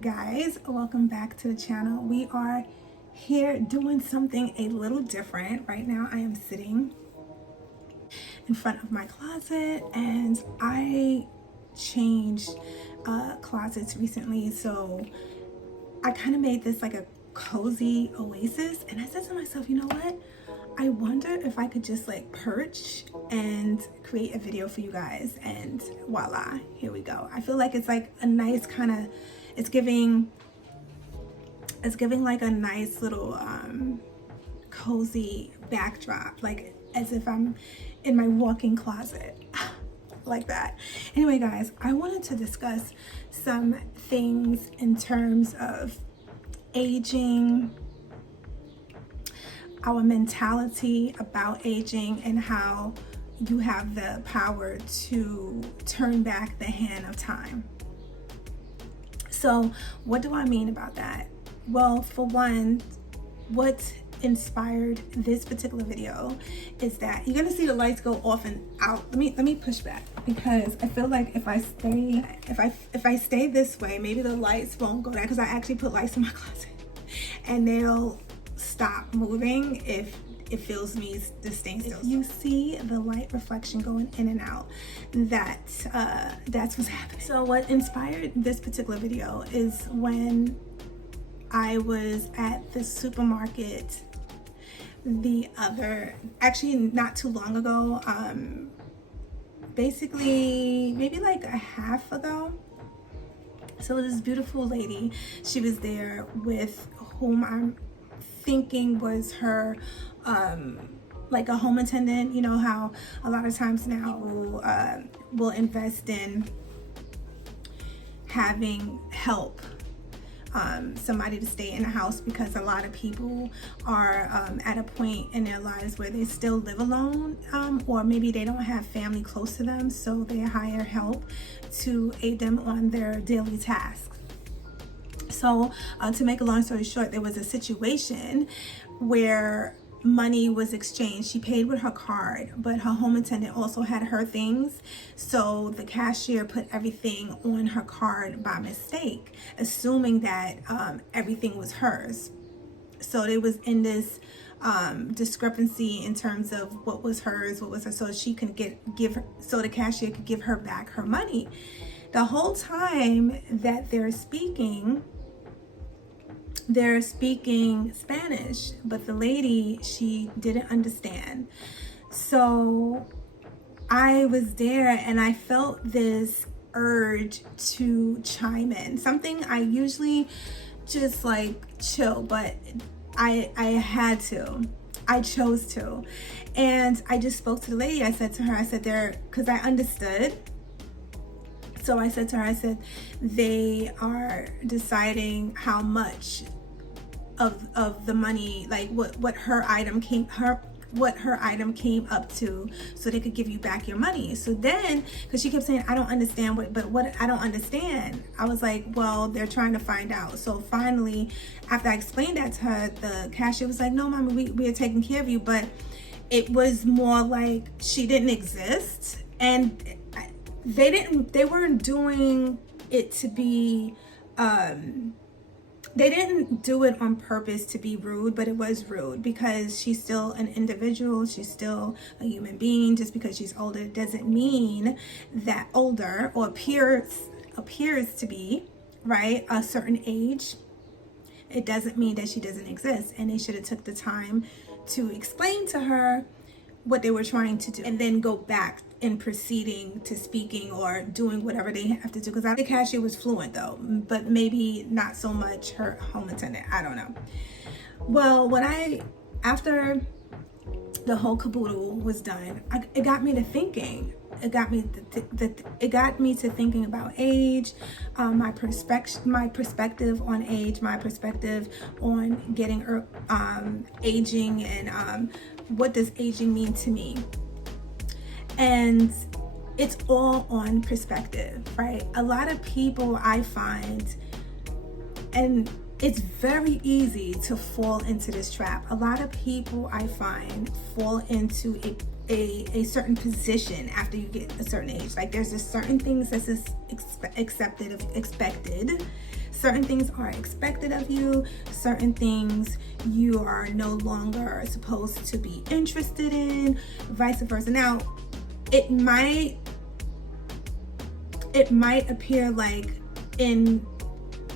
guys, welcome back to the channel. We are here doing something a little different. Right now I am sitting in front of my closet and I changed closets recently, so I kind of made this like a cozy oasis, and I said to myself, you know what, I wonder if I could just like perch and create a video for you guys, and voila, here we go. I feel like it's like a nice kind of, it's giving like a nice little cozy backdrop, like as if I'm in my walk-in closet like that. Anyway guys, I wanted to discuss some things in terms of aging, our mentality about aging, and how you have the power to turn back the hand of time. So what do I mean about that? Well, for one, what inspired this particular video is that you're gonna see the lights go off and out. Let me push back, because I feel like if I stay this way, maybe the lights won't go down, because I actually put lights in my closet and they'll stop moving if it feels me to stay still. If you see the light reflection going in and out, that's what's happening. So what inspired this particular video is when I was at the supermarket actually not too long ago, basically maybe like a half ago. So this beautiful lady, she was there with whom I'm thinking was her like a home attendant. You know how a lot of times now will invest in having help, somebody to stay in the house, because a lot of people are at a point in their lives where they still live alone, or maybe they don't have family close to them, so they hire help to aid them on their daily tasks. So to make a long story short, there was a situation where money was exchanged. She paid with her card, but her home attendant also had her things, so the cashier put everything on her card by mistake, assuming that everything was hers. So there was in this discrepancy in terms of what was hers, so she can so the cashier could give her back her money. The whole time that they're speaking Spanish, but the lady, she didn't understand. So I was there and I felt this urge to chime in, something I usually just like chill, but I chose to, and I just spoke to the lady. I said to her, because I understood. So I said to her, I said, they are deciding how much of the money, like what her item came up to, so they could give you back your money. So then, because she kept saying, I don't understand what I don't understand. I was like, well, they're trying to find out. So finally, after I explained that to her, the cashier was like, no, mommy, we are taking care of you. But it was more like she didn't exist, and they weren't doing it to be, they didn't do it on purpose to be rude, but it was rude because she's still an individual. She's still a human being. Just because she's older doesn't mean that older, or appears to be, right, a certain age, it doesn't mean that she doesn't exist. And they should have took the time to explain to her what they were trying to do, and then go back in proceeding to speaking or doing whatever they have to do. Because the cashier was fluent though, but maybe not so much her home attendant, I don't know. Well, after the whole caboodle was done, it got me to thinking. It got me to thinking about age, my perspective on age, my perspective on getting aging, and what does aging mean to me. And it's all on perspective, right? A lot of people, I find, and it's very easy to fall into this trap. A lot of people, I find, fall into a certain position after you get a certain age. Like there's just certain things that's just expected. Certain things are expected of you, certain things you are no longer supposed to be interested in, vice versa. Now, it might appear like in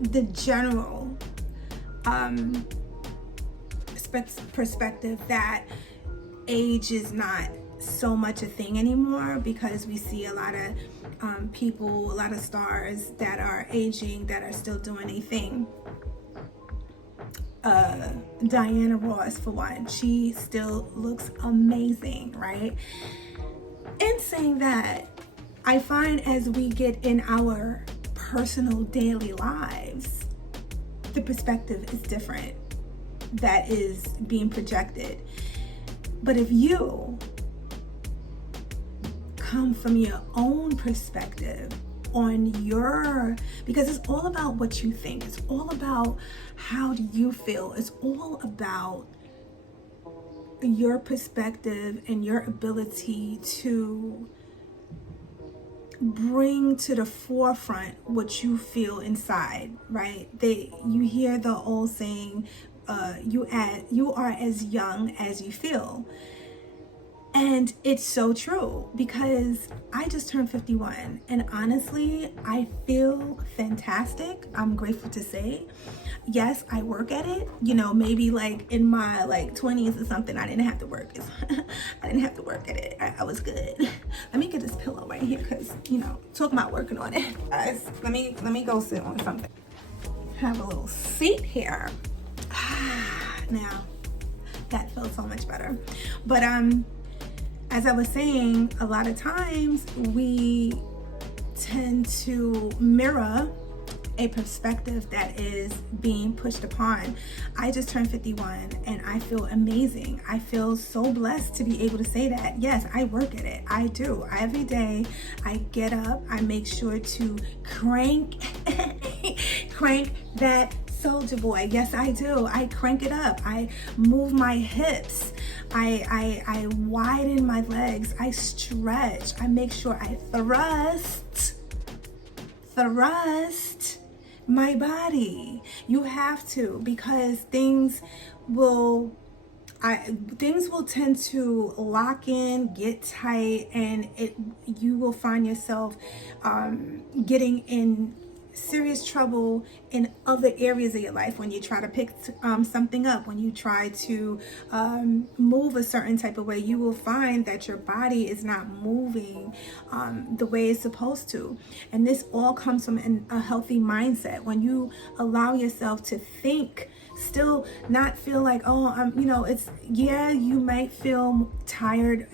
the general perspective that age is not so much a thing anymore, because we see a lot of people, a lot of stars that are aging, that are still doing a thing. Diana Ross, for one, she still looks amazing, right? In saying that, I find as we get in our personal daily lives, the perspective is different that is being projected. But if you come from your own perspective on your, because it's all about what you think, it's all about how do you feel, it's all about your perspective and your ability to bring to the forefront what you feel inside, right? You hear the old saying, you are as young as you feel. And it's so true, because I just turned 51, and honestly, I feel fantastic. I'm grateful to say, yes, I work at it. You know, maybe like in my 20s or something, I didn't have to work. I didn't have to work at it. I was good. Let me get this pillow right here, because, you know, talking about working on it, guys. Let me go sit on something. Have a little seat here. Now, that feels so much better. But as I was saying, a lot of times we tend to mirror a perspective that is being pushed upon. I just turned 51 and I feel amazing. I feel so blessed to be able to say that. Yes, I work at it. I do. Every day I get up, I make sure to crank that soldier boy. Yes, I do. I crank it up. I move my hips. I widen my legs. I stretch. I make sure I thrust my body. You have to, because things will tend to lock in, get tight, and you will find yourself getting in serious trouble in other areas of your life when you try to pick something up, when you try to move a certain type of way. You will find that your body is not moving the way it's supposed to, and this all comes from a healthy mindset. When you allow yourself to think, still not feel like, you might feel tired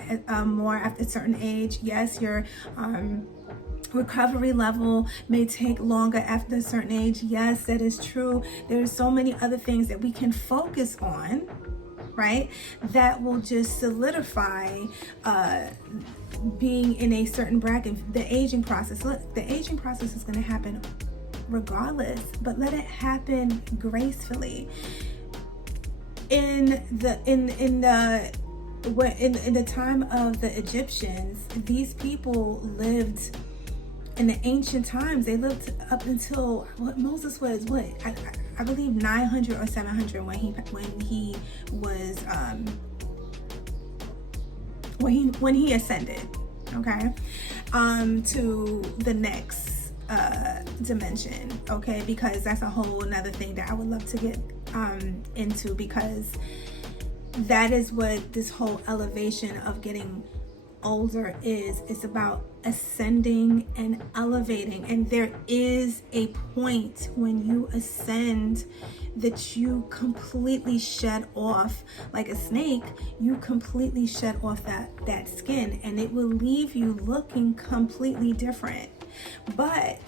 more after a certain age. Yes, your recovery level may take longer after a certain age. Yes, that is true. There's so many other things that we can focus on, right, that will just solidify being in a certain bracket. The aging process, look, the aging process is going to happen regardless, but let it happen gracefully. In the time of the Egyptians, these people lived in the ancient times. They lived up until Moses was I believe 900 or 700 when he ascended, okay, to the next dimension, okay, because that's a whole another thing that I would love to get into, because that is what this whole elevation of getting older is. It's about ascending and elevating, and there is a point when you ascend that you completely shed off, like a snake, you completely shed off that skin, and it will leave you looking completely different. But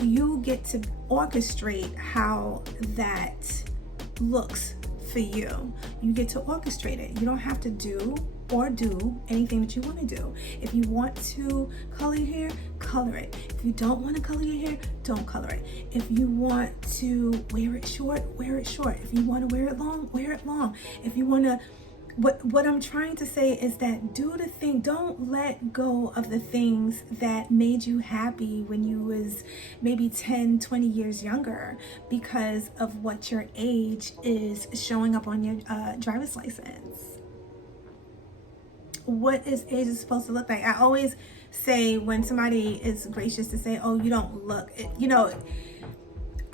you get to orchestrate how that looks for you. You get to orchestrate it. You don't have to do anything that you want to do. If you want to color your hair, color it. If you don't want to color your hair, don't color it. If you want to wear it short, wear it short. If you want to wear it long, wear it long. If you want to what I'm trying to say is that don't let go of the things that made you happy when you was maybe 10, 20 years younger because of what your age is showing up on your driver's license. What is age supposed to look like? I always say when somebody is gracious to say, oh, you don't look,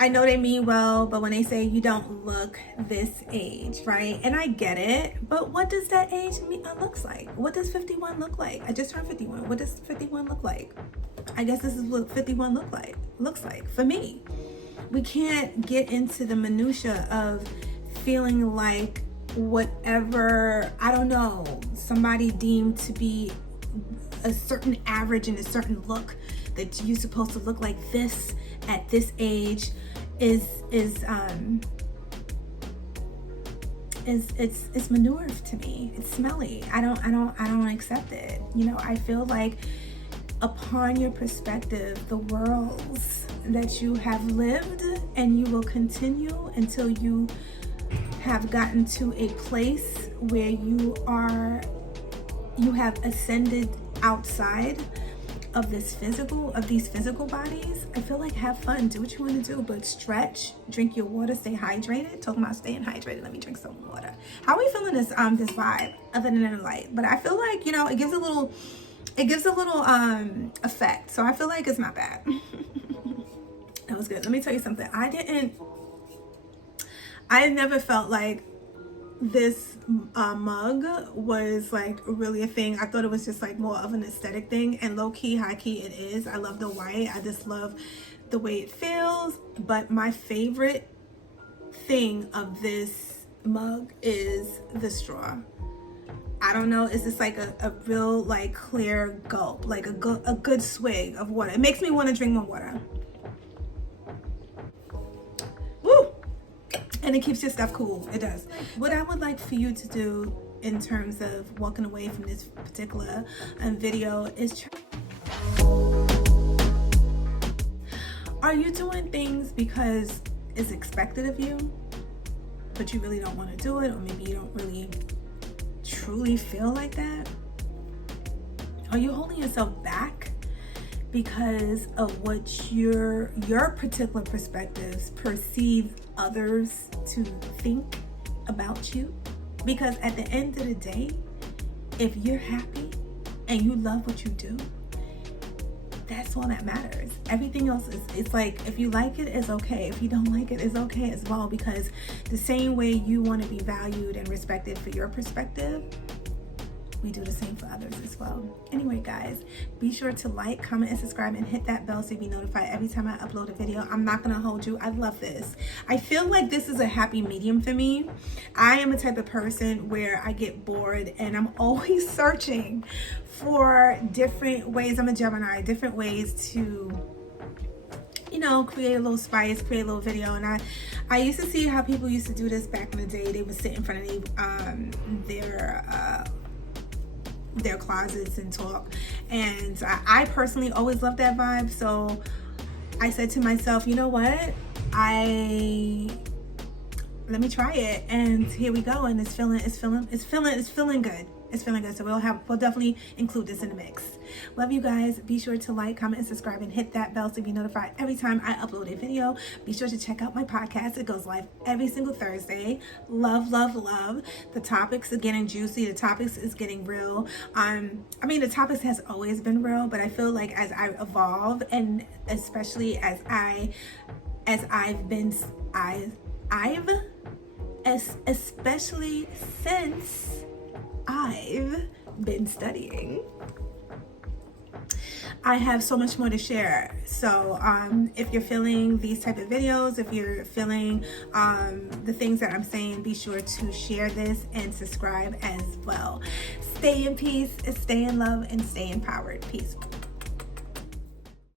I know they mean well, but when they say you don't look this age, right? And I get it, but what does that age looks like? What does 51 look like? I just turned 51. What does 51 look like? I guess this is what 51 looks like for me. We can't get into the minutia of feeling like whatever, I don't know, somebody deemed to be a certain average and a certain look that you're supposed to look like this at this age is manure to me. It's smelly. I don't accept it. I feel like upon your perspective, the worlds that you have lived and you will continue until you have gotten to a place where you have ascended outside of these physical bodies. I feel like have fun, do what you want to do, but stretch, drink your water, stay hydrated. Talking about staying hydrated, let me drink some water. How are we feeling this vibe other than the light? But I feel like it gives a little effect, so I feel like it's not bad. That was good. Let me tell you something. I never felt like this mug was like really a thing. I thought it was just like more of an aesthetic thing, and low key, high key it is. I love the white. I just love the way it feels. But my favorite thing of this mug is the straw. I don't know, it's just like a real like clear gulp, like a good swig of water. It makes me want to drink more water. Woo! And it keeps your stuff cool. It does. What I would like for you to do in terms of walking away from this particular video is are you doing things because it's expected of you, but you really don't want to do it, or maybe you don't really truly feel like that? Are you holding yourself back because of what your particular perspectives perceive others to think about you? Because at the end of the day, if you're happy and you love what you do, that's all that matters. Everything else it's like, if you like it, it's okay. If you don't like it, it's okay as well, because the same way you want to be valued and respected for your perspective, we do the same for others as well. Anyway, guys, be sure to like, comment, and subscribe, and hit that bell so you'll be notified every time I upload a video. I'm not gonna hold you. I love this. I feel like this is a happy medium for me. I am a type of person where I get bored and I'm always searching for different ways. I'm a Gemini, different ways to create a little spice, create a little video. And I used to see how people used to do this back in the day. They would sit in front of their closets and talk, and I personally always loved that vibe. So I said to myself, you know what, let me try it, and here we go. And it's feeling good. It's feeling good. So we'll definitely include this in the mix. Love you guys. Be sure to like, comment, and subscribe, and hit that bell so you be notified every time I upload a video. Be sure to check out my podcast. It goes live every single Thursday. Love, love, love. The topics are getting juicy. The topics is getting real. The topics has always been real, but I feel like as I evolve, and especially especially since I've been studying, I have so much more to share. So if you're feeling these type of videos, if you're feeling the things that I'm saying, be sure to share this and subscribe as well. Stay in peace, stay in love, and stay empowered. Peace.